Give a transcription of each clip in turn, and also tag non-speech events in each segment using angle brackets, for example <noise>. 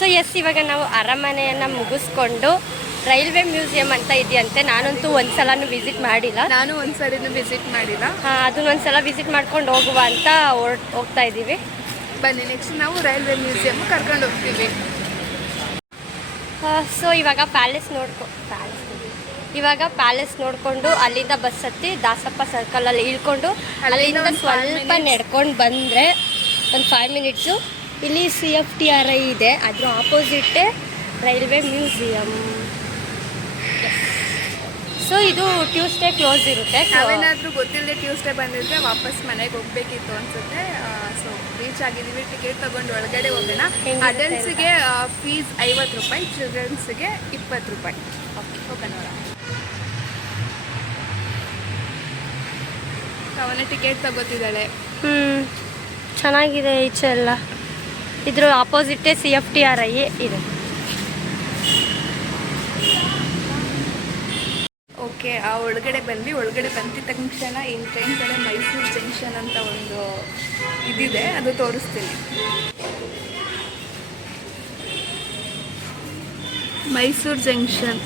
So S ಇವಾಗ ನಾವು ಅರಮನೆಯನ್ನು ಮುಗಿಸ್ಕೊಂಡು ರೈಲ್ವೆ ಮ್ಯೂಸಿಯಂ ಅಂತ ಇದೆಯಂತೆ. ನಾನಂತೂ ಒಂದ್ಸಲನೂ ವಿಸಿಟ್ ಮಾಡಿಲ್ಲ. ನಾನು ಒಂದ್ಸಲ ವಿಸಿಟ್ ಮಾಡಿಲ್ಲ. ಅದನ್ನೊಂದ್ಸಲ ವಿಸಿಟ್ ಮಾಡ್ಕೊಂಡು ಹೋಗುವ ಅಂತ ಹೋಗ್ತಾ ಇದ್ದೀವಿ. ಬನ್ನಿ ನೆಕ್ಸ್ಟ್ ನಾವು ರೈಲ್ವೆ ಮ್ಯೂಸಿಯಂ ಕರ್ಕೊಂಡು ಹೋಗ್ತೀವಿ. ಸೊ ಇವಾಗ ಪ್ಯಾಲೇಸ್ ನೋಡ್ಕೊ ಪ್ಯಾಲೇಸ್ ಇವಾಗ ಪ್ಯಾಲೇಸ್ ನೋಡಿಕೊಂಡು ಅಲ್ಲಿಂದ ಬಸ್ ಹತ್ತಿ ದಾಸಪ್ಪ ಸರ್ಕಲಲ್ಲಿ ಇಳ್ಕೊಂಡು ಅಲ್ಲಿಂದ ಸ್ವಲ್ಪ. ನಡ್ಕೊಂಡು ಬಂದರೆ ಒಂದು ಫೈವ್ ಮಿನಿಟ್ಸು ಇಲ್ಲಿ C F T R I ಇದೆ. ಅದರ ಆಪೋಸಿಟ್ಟೇ ರೈಲ್ವೆ ಮ್ಯೂಸಿಯಂ. ಸೊ ಇದು ಟ್ಯೂಸ್ಡೇ ಕ್ಲೋಸ್ ಇರುತ್ತೆ. ನಾವೇನಾದ್ರೂ ಗೊತ್ತಿಲ್ಲದೆ ಟ್ಯೂಸ್ಡೇ ಬಂದಿದ್ರೆ ವಾಪಸ್ ಮನೆಗೆ ಹೋಗ್ಬೇಕಿತ್ತು ಅನ್ಸುತ್ತೆ. ಸೊ ರೀಚ್ ಆಗಿದ್ದೀವಿ. ಟಿಕೆಟ್ ತಗೊಂಡು ಒಳಗಡೆ ಹೋಗೋಣ. ಅಡಲ್ಟ್ಸ್ಗೆ ಫೀಸ್ ಐವತ್ತು ರೂಪಾಯಿ ಚಿಲ್ಡ್ರನ್ಸ್ಗೆ ಇಪ್ಪತ್ತು ರೂಪಾಯಿ. ಓಕೆ ಹೋಗೋಣ ಅವನೇ ಟಿಕೆಟ್ ತಗೋತಿದ್ದಾಳೆ. ಹ್ಞೂ ಚೆನ್ನಾಗಿದೆ ಈಚೆ ಎಲ್ಲ ಇದ್ರ opposite C F T R I ಇದೆ. ಓಕೆ ಆ ಒಳಗಡೆ ಬಂದ್ವಿ ಒಳಗಡೆ ಬಂದಿದ್ದ ತಕ್ಷಣ ಇನ್ ಟ್ರೈನ್ ಕಡೆ ಮೈಸೂರು ಜಂಕ್ಷನ್ ಅಂತ ಒಂದು ಇದಿದೆ, ಅದು ತೋರಿಸ್ತೀನಿ. Mysuru junction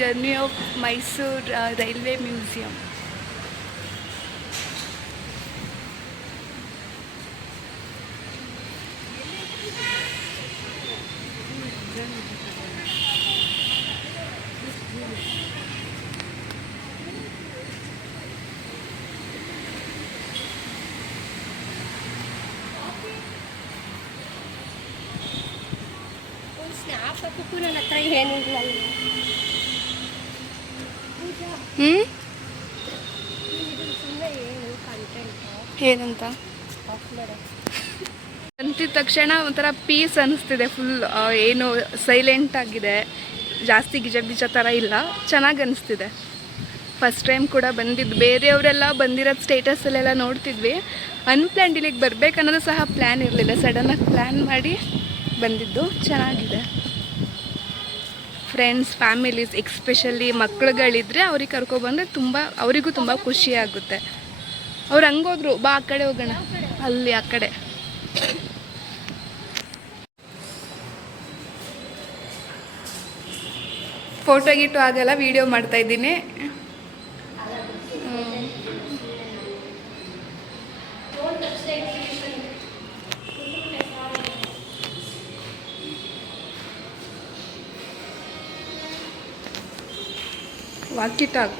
journey of Mysore railway museum snap ಹಾಕಕ್ಕೂ ನನ್ನ ಹತ್ರ ಏನಿಲ್ಲ ಹ್ಞೂ ಏನಂತ? ಅಂತಿದ ತಕ್ಷಣ ಒಂಥರ ಪೀಸ್ ಅನಿಸ್ತಿದೆ ಫುಲ್ ಏನು ಸೈಲೆಂಟ್ ಆಗಿದೆ. ಜಾಸ್ತಿ ಗಿಜ ಬಿಜ ಥರ ಇಲ್ಲ ಚೆನ್ನಾಗಿ ಅನಿಸ್ತಿದೆ. ಫಸ್ಟ್ ಟೈಮ್ ಕೂಡ ಬಂದಿದ್ದು ಬೇರೆಯವರೆಲ್ಲ ಬಂದಿರೋದು ಸ್ಟೇಟಸಲ್ಲೆಲ್ಲ ನೋಡ್ತಿದ್ವಿ. ಅನ್ಪ್ಲ್ಯಾನ್ಡ್ ಇಲ್ಲಿಗೆ ಬರಬೇಕನ್ನೋದು ಸಹ ಪ್ಲ್ಯಾನ್ ಇರಲಿಲ್ಲ. ಸಡನ್ನಾಗಿ ಪ್ಲ್ಯಾನ್ ಮಾಡಿ ಬಂದಿದ್ದು ಚೆನ್ನಾಗಿದೆ. ಫ್ರೆಂಡ್ಸ್ ಫ್ಯಾಮಿಲೀಸ್ ಎಕ್ಸ್ಪೆಷಲಿ ಮಕ್ಳುಗಳಿದ್ರೆ ಅವ್ರಿಗೆ ಕರ್ಕೊಬಂದ್ರೆ ತುಂಬ, ಅವರಿಗೂ ತುಂಬ ಖುಷಿ ಆಗುತ್ತೆ ಅವ್ರು ಹಂಗೋದ್ರು, ಬಾ ಆ ಕಡೆ ಹೋಗೋಣ. ಅಲ್ಲಿ ಆ ಕಡೆ. ಫೋಟೋ ಗಿಟ್ಟು ಆಗಲ್ಲ ವಿಡಿಯೋ ಮಾಡ್ತಾ ವಾಕಿ ಟಾಕ್.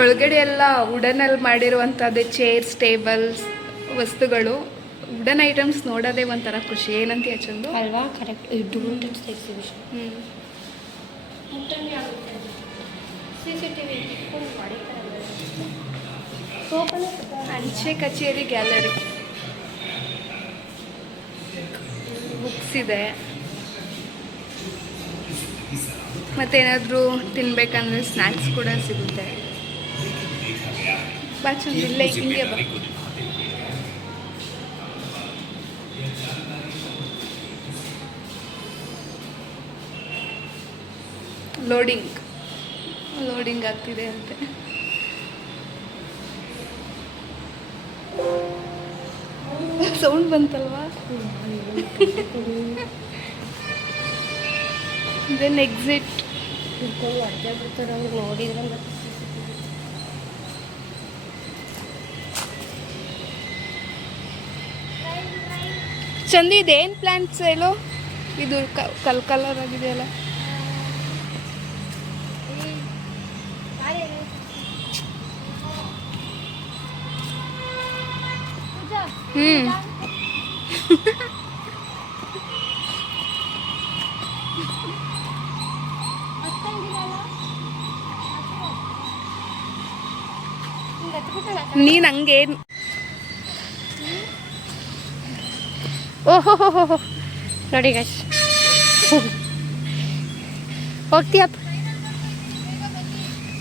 ಒಳಗಡೆ ಎಲ್ಲ ವುಡನಲ್ಲಿ ಮಾಡಿರುವಂಥದ್ದು ಚೇರ್ಸ್ ಟೇಬಲ್ಸ್ ವಸ್ತುಗಳು. ವುಡನ್ ಐಟಮ್ಸ್ ನೋಡೋದೇ ಒಂಥರ ಖುಷಿ. ಏನಂತೀಯ ಚಂದು? ಅಲ್ವಾ? ಕರೆಕ್ಟ್. ಟಚ್ ದ ಎಕ್ಸಿಬಿಷನ್ ಆಗುತ್ತೆ ಸಿ ಸಿ ಟಿ ವಿ ಅಂಚೆ ಕಚೇರಿ ಗ್ಯಾಲರಿ. ಬುಕ್ಸ್ ಇದೆ. ಮತ್ತೇನಾದರೂ ತಿನ್ಬೇಕಂದ್ರೆ ಸ್ನ್ಯಾಕ್ಸ್ ಕೂಡ ಸಿಗುತ್ತೆ. ಬಾಚಿಲ್ಲ ಇಲ್ಲೇ ಹಿಂಗೆ ಬಾ. ಲೋಡಿಂಗ್ ಲೋಡಿಂಗ್ ಆಗ್ತಿದೆ ಅಂತೆ. ಸೌಂಡ್ ಬಂತಲ್ವಾ? ದೆನ್ ಎಕ್ಸಿಟ್ ಕುತ್ಕೊಂಡು ಅಡ್ಡ ಬಿಡ್ತಾರೆ ಅವ್ರು ನೋಡಿದ್ರೆ ಚಂದ ಇದೇನು ಪ್ಲಾಂಟ್ಸ್ ಹೇಳು? ಇದು ಕಲ್ ಕಲರ್ ಆಗಿದೆಯಲ್ಲ. ಹ್ಞೂ ನಾನು ಹಂಗೆ ಓಹೋ ನೋಡಿ ಗೈಸ್ ಹೋಗ್ತೀಯಪ್ಪ.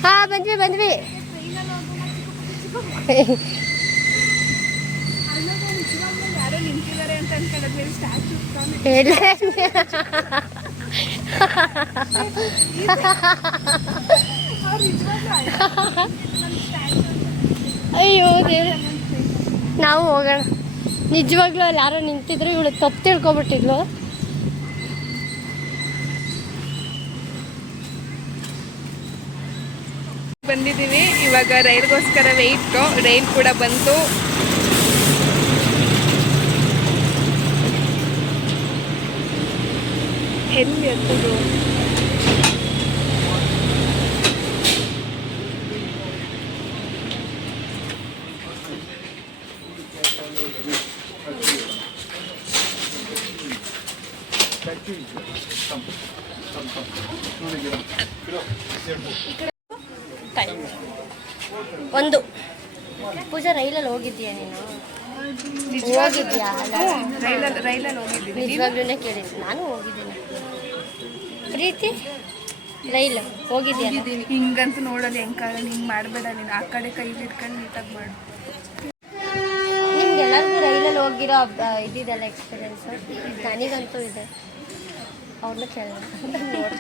ಹಾ ಬಂದ್ವಿ ಬಂದ್ವಿ. ನಿಂತಿದ್ದಾರೆ ಅಂತ ಅನ್ಕೊಂಡ್ಮೇಲೆ ಸ್ಟ್ಯಾಚು ಅಯ್ಯೋ ದೇವ್ರೆ. ನಾವು ಹೋಗೋಣ. ನಿಜವಾಗ್ಲೂ ಅಲ್ಲಿ ಯಾರೋ ನಿಂತಿದ್ರು ಇವಳು ತಪ್ಪು ತಿಳ್ಕೊಬಿಟ್ಟಿದ್ಲು. ಬಂದಿದ್ದೀವಿ. ಇವಾಗ ರೈಲ್ಗೋಸ್ಕರ ವೆಯ್ಟು ರೈಲ್ ಕೂಡ ಬಂತು. ಎಲ್ಲಿ ಹತ್ತದು ಒಂದು. ಪೂಜಾ ರೈಲಲ್ಲಿ ಹೋಗಿದ್ದೀಯಾ ನೀನು? ಹೋಗಿದ್ಯಾ ರೈಲಲ್ಲಿ ರೈಲಲ್ಲಿ ನಿಜವಾಗ್ಲೂ ಕೇಳಿದ್ದು ನಾನು ಹೋಗಿದ್ದೀನಿ. ಪ್ರೀತಿ? ಲೈಲ ಹೋಗಿದ್ಯಾ? ಹಿಂಗಂತೂ ನೋಡೋದು ಹೆಂಗ್ ಕಾಲ ಹಿಂಗೆ ಮಾಡಬೇಡ ನೀನು. ಆ ಕಡೆ ಕೈ ಇಟ್ಕೊಂಡು ನೀಟಾಗಿ ಮಾಡು. ನಿಮ್ಗೆಲ್ಲರಿಗೂ ರೈಲಲ್ಲಿ ಹೋಗಿರೋ ಇದಿದೆಲ್ಲ ಎಕ್ಸ್ಪೀರಿಯನ್ಸ್ ನನಗಂತೂ ಇದೆ. ಅವ್ರನ್ನ ಕೇಳೋಣ. ನೋಡಿ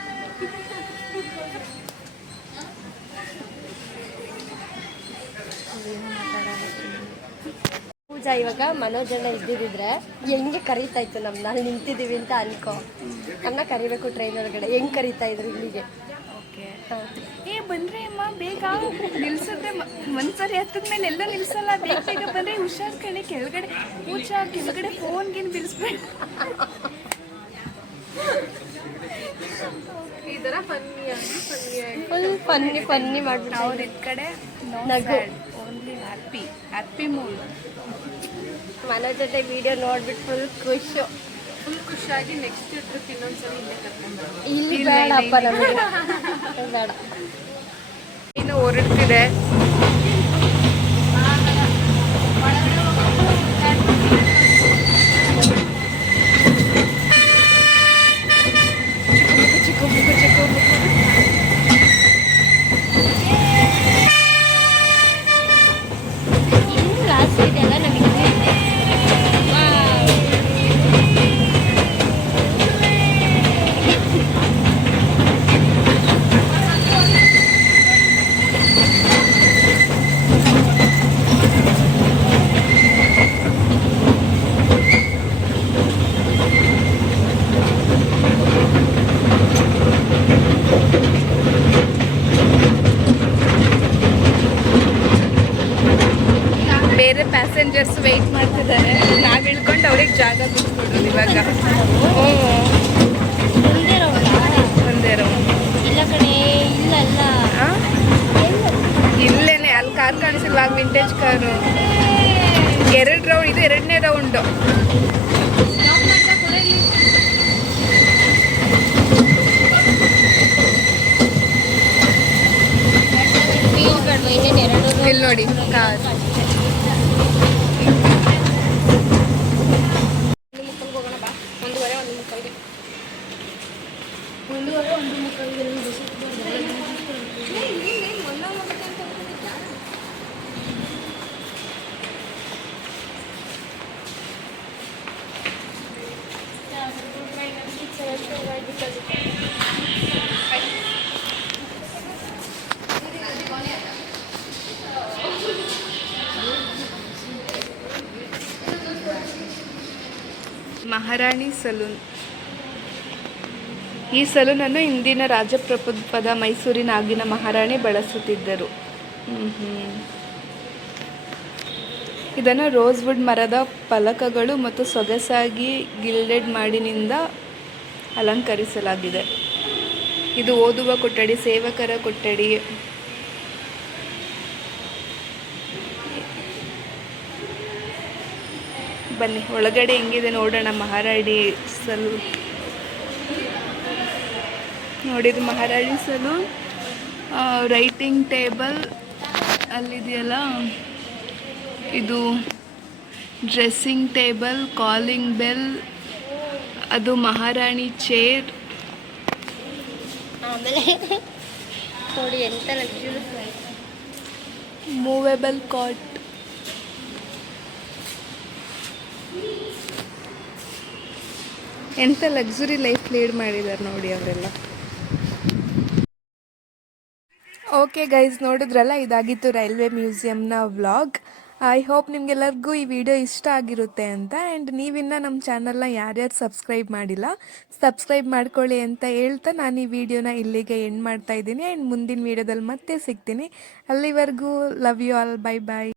ಇವಾಗ ಅಣ್ಣ ಇದ್ದಿದ್ರೆ ಹೆಂಗೆ ಕರೀತಾ ಇತ್ತು ನಮ್ಮನ್ನ ಅಲ್ಲಿ ನಿಂತಿದ್ದೀವಿ ಅಂತ ಅನ್ಕೋ. ನಮ್ಮನ್ನ ಕರಿಬೇಕು ಟ್ರೈನ್ ಒಳಗಡೆ. ಹೆಂಗ್ ಕರೀತಾ ಇದ್ರು ಇಲ್ಲಿಗೆ ಓಕೆ. ಏ ಬಂದ್ರೆ ಅಮ್ಮ ಬೇಗ ನಿಲ್ಸುತ್ತೆ. ಮ- ಒಂದ್ಸರಿ ಹತ್ತದ ಮೇಲೆ ಎಲ್ಲ ನಿಲ್ಸಲ್ಲ. ಬೇಗ ಬೇಗ ಬಂದ್ರೆ ಹುಷಾರ್ ಕಡೆ ಕೆಳಗಡೆ ಹುಷಾರ್ ಕೆಳಗಡೆ ಫೋನ್ ಗಿನ್ ಬಿಡಿಸ್ಬೇಡ ಈ ಥರ ಫನ್ನಿಯಾಗಿ ಫನ್ನಿಯಾಗಿ ಫುಲ್ ಫನ್ನಿ ಫನ್ನಿ ಮಾಡ್ಬಿಟ್ಟು ಅವ್ರ ಕಡೆ ನಗು. Only happy happy mood Manoj ಜೊತೆ ವಿಡಿಯೋ ನೋಡ್ಬಿಟ್ಟು ಫುಲ್ ಖುಷಿ. ಫುಲ್ ಖುಷಿಯಾಗಿ ನೆಕ್ಸ್ಟ್ ಟ್ರಿಪ್ ಇನ್ನೊಂದ್ಸಲ ಇಲ್ಲೇ ಕರ್ಕೊಂಡು ಇಲ್ಲಿ ಬೇಡಪ್ಪ ನಮಗೆ. <laughs> ಬೇಡ. ಇನ್ನು ಹೊರಡ್ತಿದೆ ಚಿಕ್ಕ ಚಿಕ್ಕ ಚಿಕ್ಕ ಬುಕ್ಕು ಇನ್ನು ಲಾಸ್ಟ್ ಇದೆಲ್ಲ ನಮಗೆ ಬೇರೆ ಪ್ಯಾಸೆಂಜರ್ಸ್ ವೆಯ್ಟ್ ಮಾಡ್ತಿದ್ದಾರೆ ನಾವು ಇಳ್ಕೊಂಡು ಅವ್ರಿಗೆ ಜಾಗ ಬಿಟ್ಕೊಡ್ರು ಇವಾಗ ಹ್ಞೂ ಮುಂದೆ ರೌಂಡಾ? ಒಂದೇ ರೌಂಡ್ ಇಲ್ಲ ಕಣೆ ಇಲ್ಲಲ್ಲ ಆ? ಇಲ್ಲೇನೆ ಅಲ್ಲಿ ಕಾರ್ ಕಾಣಿಸಿಲ್ವಾ ವಿಂಟೇಜ್ ಕಾರು ಎರಡು ರೌಂಡ್ ಇದು ಎರಡನೇ ರೌಂಡು ಇಲ್ಲಿ ನೋಡಿ ಕಾರ್ ಮಹಾರಾಣಿ ಸಲೂನ್ ಈ ಸಲೂನನ್ನು ಇಂದಿನ ರಾಜಪ್ರಭುತ್ವದ ಮೈಸೂರಿನ ಆಗಿನ ಮಹಾರಾಣಿ ಬಳಸುತ್ತಿದ್ದರು. ಇದನ್ನು ರೋಸ್ವುಡ್ ಮರದ ಫಲಕಗಳು ಮತ್ತು ಸೊಗಸಾಗಿ ಗಿಲ್ಡೆಡ್ ಮಾಡಿನಿಂದ ಅಲಂಕರಿಸಲಾಗಿದೆ. ಇದು ಓದುವ ಕೊಠಡಿ, ಸೇವಕರ ಕೊಠಡಿ. ಬನ್ನಿ, ಒಳಗಡೆ ಹೆಂಗಿದೆ ನೋಡೋಣ. ಮಹಾರಾಡಿ ಸಲೂನ್ ನೋಡಿದ್ದು ಮಹಾರಾಡಿ ಸಲೂನ್. ರೈಟಿಂಗ್ ಟೇಬಲ್ ಅಲ್ಲಿದೆಯಲ್ಲ. ಇದು ಡ್ರೆಸ್ಸಿಂಗ್ ಟೇಬಲ್ ಕಾಲಿಂಗ್ ಬೆಲ್ ಅದು ಮಹಾರಾಣಿ ಚೇರ್. ಆಮೇಲೆ ನೋಡಿ ಎಂತ ಮೂವೆಬಲ್ ಕಾಟ್. ಎಂಥ ಲಕ್ಸುರಿ ಲೈಫ್ ಲೀಡ್ ಮಾಡಿದ್ದಾರೆ ನೋಡಿ ಅವರೆಲ್ಲ. ಓಕೆ ಗೈಸ್ ನೋಡಿದ್ರಲ್ಲ? ಇದಾಗಿತ್ತು ರೈಲ್ವೆ ಮ್ಯೂಸಿಯಂನ ವ್ಲಾಗ್ ಐ ಹೋಪ್ ನಿಮಗೆಲ್ಲರಿಗೂ ಈ ವಿಡಿಯೋ ಇಷ್ಟ ಆಗಿರುತ್ತೆ ಅಂತ. ಆ್ಯಂಡ್ ನೀವಿನ್ನ ನಮ್ಮ ಚಾನಲ್ನ ಯಾರ್ಯಾರು ಸಬ್ಸ್ಕ್ರೈಬ್ ಮಾಡಿಲ್ಲ ಸಬ್ಸ್ಕ್ರೈಬ್ ಮಾಡ್ಕೊಳ್ಳಿ ಅಂತ ಹೇಳ್ತಾ ನಾನು ಈ ವಿಡಿಯೋನ ಇಲ್ಲಿಗೆ ಎಂಡ್ ಮಾಡ್ತಾ ಇದ್ದೀನಿ. ಆ್ಯಂಡ್ ಮುಂದಿನ ವಿಡಿಯೋದಲ್ಲಿ ಮತ್ತೆ ಸಿಗ್ತೀನಿ. ಅಲ್ಲಿವರೆಗೂ love you all bye bye